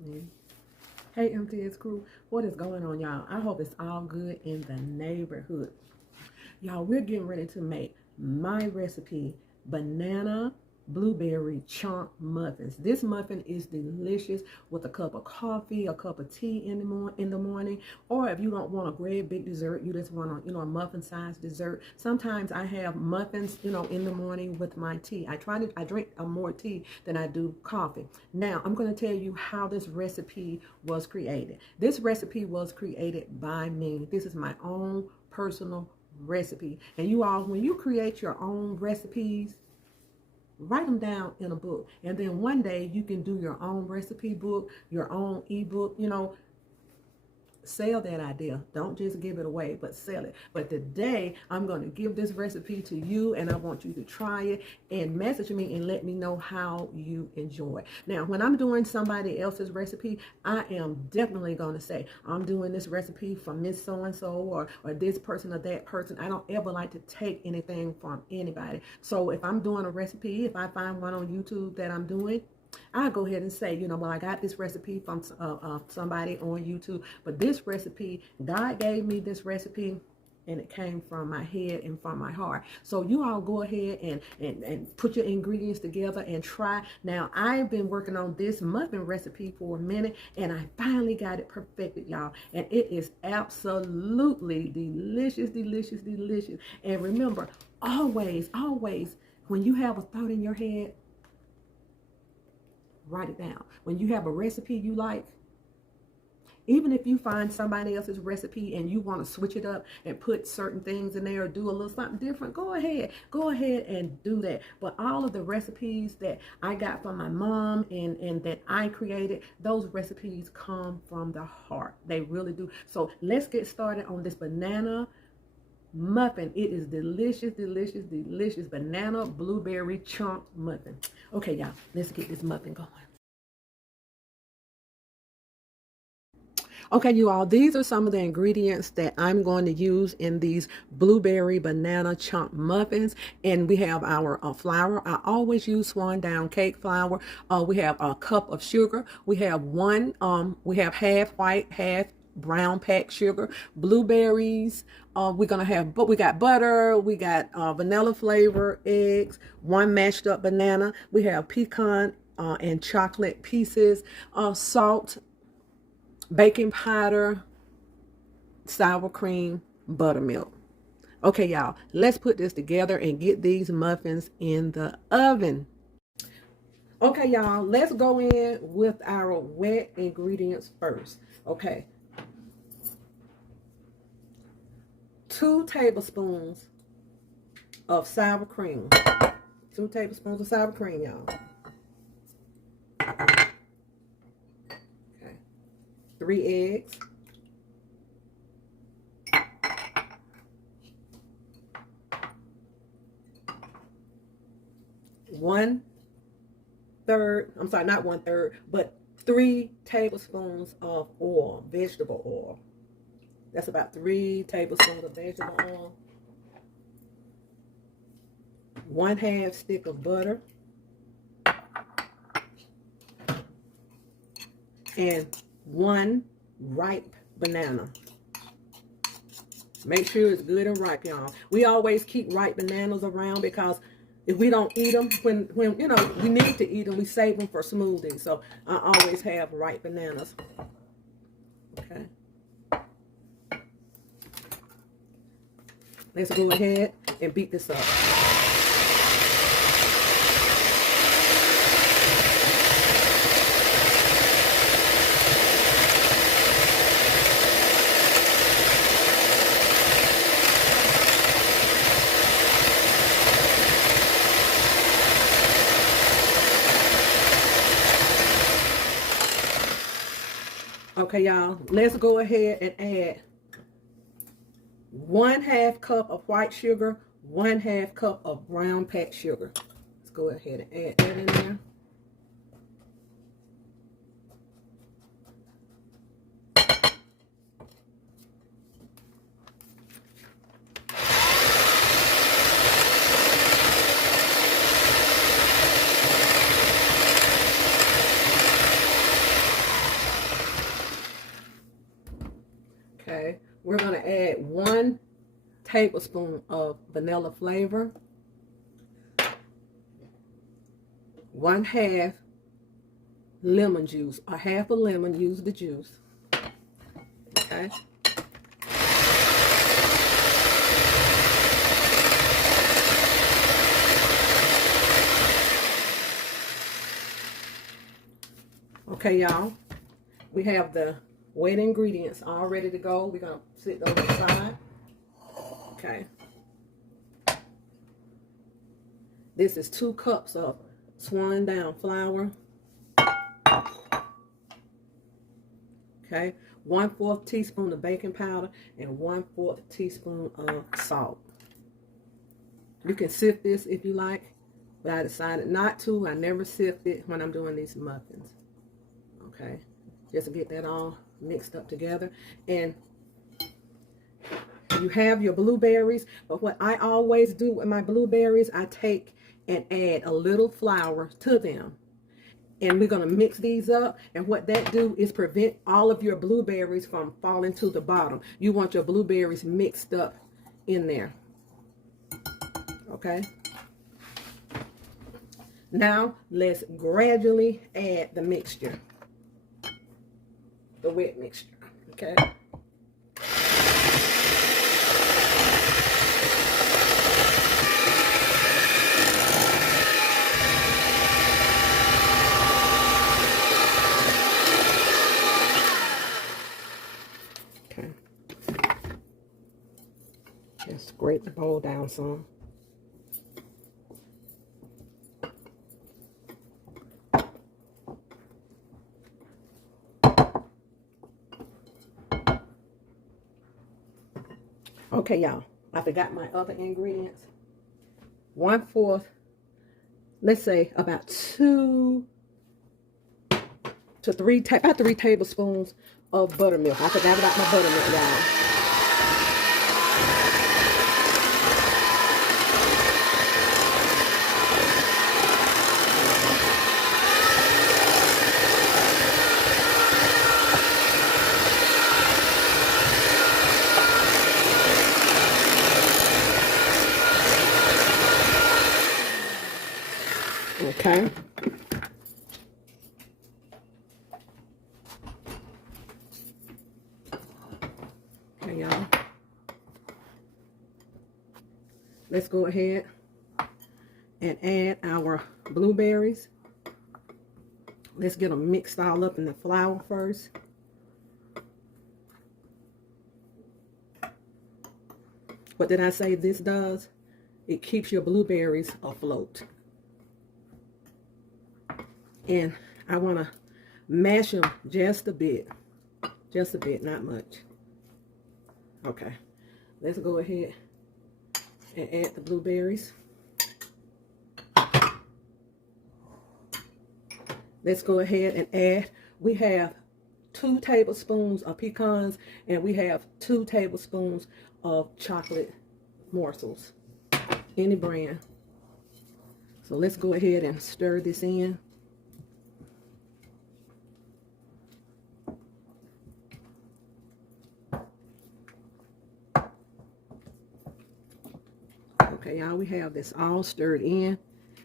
me. Hey, MTS crew, what is going on, y'all? I hope it's all good in the neighborhood. Y'all, we're getting ready to make my recipe, banana blueberry chunk muffins. This muffin is delicious with a cup of coffee, a cup of tea in the morning, or if you don't want a great big dessert, you just want a, a muffin sized dessert. Sometimes I have muffins, in the morning with my tea. I drink more tea than I do coffee. Now, I'm going to tell you how this recipe was created. This recipe was created by me. This is my own personal recipe. And you all, when you create your own recipes, write them down in a book, and then one day you can do your own recipe book, your own ebook. Sell that idea. Don't just give it away, but sell it. But today I'm going to give this recipe to you, and I want you to try it and message me and let me know how you enjoy. Now, when I'm doing somebody else's recipe, I am definitely going to say, I'm doing this recipe from Miss So-and-so or this person or that person. I don't ever like to take anything from anybody. So if I'm doing a recipe, if I find one on YouTube that I'm doing, I'll go ahead and say, well, I got this recipe from somebody on YouTube, but this recipe, God gave me this recipe, and it came from my head and from my heart. So you all go ahead and put your ingredients together and try. Now, I've been working on this muffin recipe for a minute, and I finally got it perfected, y'all. And it is absolutely delicious, delicious, delicious. And remember, always, always, when you have a thought in your head, write it down. When you have a recipe you like, even if you find somebody else's recipe and you want to switch it up and put certain things in there or do a little something different, go ahead and do that. But all of the recipes that I got from my mom and that I created, those recipes come from the heart. They really do. So let's get started on this banana muffin. It is delicious, delicious, delicious banana blueberry chunk muffin. Okay, y'all, let's get this muffin going. Okay, you all, these are some of the ingredients that I'm going to use in these blueberry banana chunk muffins. And we have our flour. I always use Swan down cake flour. We have a cup of sugar. We have half white, half brown packed sugar, blueberries. We got butter, we got vanilla flavor, eggs, one mashed up banana. We have pecan and chocolate pieces, salt, baking powder, sour cream, buttermilk. Okay, y'all, let's put this together and get these muffins in the oven. Okay, y'all, let's go in with our wet ingredients first. Okay. 2 tablespoons of sour cream. 2 tablespoons of sour cream, y'all. Okay. 3 eggs. 1/3, I'm sorry, not 1/3, but 3 tablespoons of oil, vegetable oil. That's about 3 tablespoons of vegetable oil. 1/2 stick of butter. And 1 ripe banana. Make sure it's good and ripe, y'all. We always keep ripe bananas around because if we don't eat them, when we need to eat them, we save them for smoothies. So I always have ripe bananas. Okay. Let's go ahead and beat this up. Okay, y'all, let's go ahead and add 1/2 cup of white sugar, 1/2 cup of brown packed sugar. Let's go ahead and add that in there. tablespoon of vanilla flavor, 1/2 lemon juice, or half a lemon, use the juice. Okay. Okay, y'all. We have the wet ingredients all ready to go. We're going to sit those aside. Okay. This is 2 cups of Swan down flour. Okay. 1/4 teaspoon of baking powder and 1/4 teaspoon of salt. You can sift this if you like, but I decided not to. I never sift it when I'm doing these muffins. Okay. Just to get that all mixed up together. And you have your blueberries, but what I always do with my blueberries, I take and add a little flour to them. And we're going to mix these up, and what that do is prevent all of your blueberries from falling to the bottom. You want your blueberries mixed up in there. Okay. Now let's gradually add the mixture, the wet mixture. Okay. Just scrape the bowl down some. Okay, y'all. I forgot my other ingredients. 1/4, let's say about 2 to 3, about 3 tablespoons of buttermilk. I forgot about my buttermilk, y'all. Okay. Okay, y'all. Let's go ahead and add our blueberries. Let's get them mixed all up in the flour first. What did I say this does? It keeps your blueberries afloat. And I want to mash them just a bit, not much. Okay, let's go ahead and add the blueberries. Let's go ahead and add, we have 2 tablespoons of pecans, and we have 2 tablespoons of chocolate morsels, any brand. So let's go ahead and stir this in. Okay, y'all, we have this all stirred in.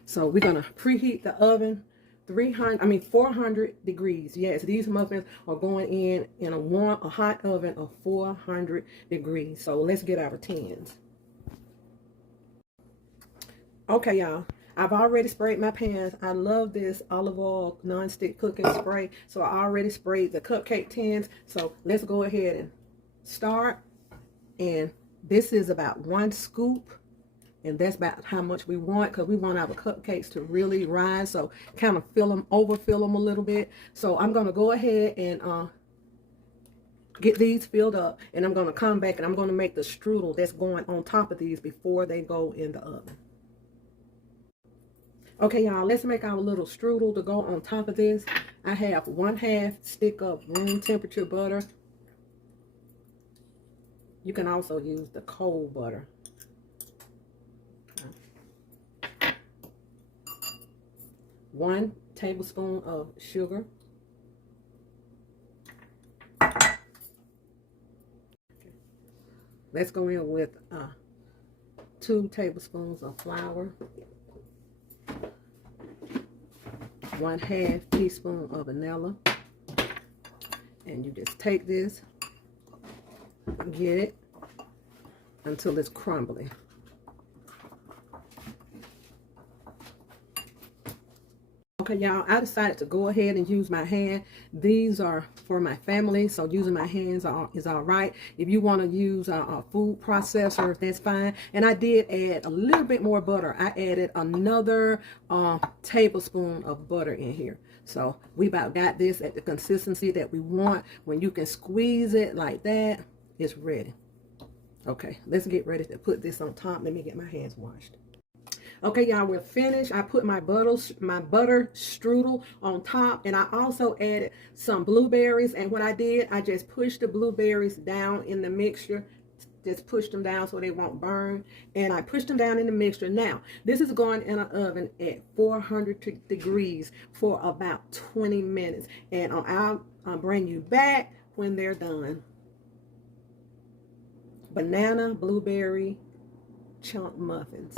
So we're going to preheat the oven 400 degrees. Yes, these muffins are going in a hot oven of 400 degrees. So let's get our tins. Okay, y'all, I've already sprayed my pans. I love this olive oil non-stick cooking spray. So I already sprayed the cupcake tins. So let's go ahead and start. And this is about 1 scoop. And that's about how much we want, because we want our cupcakes to really rise. So kind of overfill them a little bit. So I'm going to go ahead and get these filled up. And I'm going to come back and I'm going to make the strudel that's going on top of these before they go in the oven. Okay, y'all, let's make our little strudel to go on top of this. I have 1/2 stick of room temperature butter. You can also use the cold butter. 1 tablespoon of sugar. Let's go in with 2 tablespoons of flour, 1/2 teaspoon of vanilla, and you just take this and get it until it's crumbly. Okay, y'all, I decided to go ahead and use my hand. These are for my family, so using my hands is all right. If you want to use a food processor, that's fine. And I did add a little bit more butter. I added another tablespoon of butter in here. So we about got this at the consistency that we want. When you can squeeze it like that, it's ready. Okay, let's get ready to put this on top. Let me get my hands washed. Okay, y'all, we're finished. I put my butter strudel on top, and I also added some blueberries. And what I did, I just pushed the blueberries down in the mixture. Just push them down so they won't burn. And I pushed them down in the mixture. Now, this is going in an oven at 400 degrees for about 20 minutes. And I'll bring you back when they're done. Banana blueberry chunk muffins.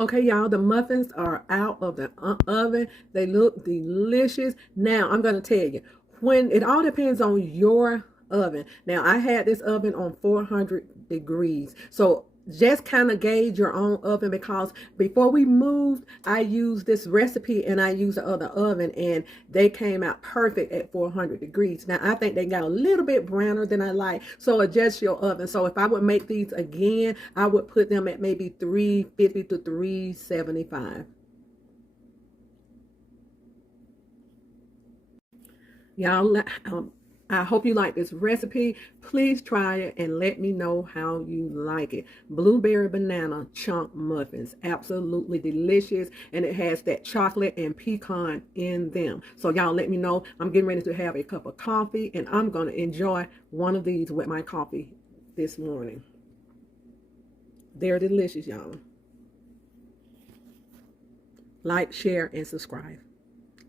Okay, y'all, the muffins are out of the oven. They look delicious. Now, I'm going to tell you, when it all depends on your oven. Now, I had this oven on 400 degrees. So just kind of gauge your own oven, because before we moved, I used this recipe and I used the other oven, and they came out perfect at 400 degrees. Now, I think they got a little bit browner than I like, so adjust your oven. So if I would make these again, I would put them at maybe 350 to 375. Y'all, I hope you like this recipe. Please try it and let me know how you like it. Blueberry banana chunk muffins. Absolutely delicious. And it has that chocolate and pecan in them. So y'all let me know. I'm getting ready to have a cup of coffee, and I'm going to enjoy one of these with my coffee this morning. They're delicious, y'all. Like, share, and subscribe.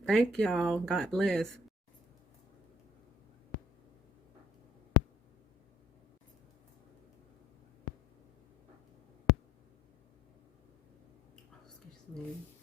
Thank y'all. God bless. Excuse me.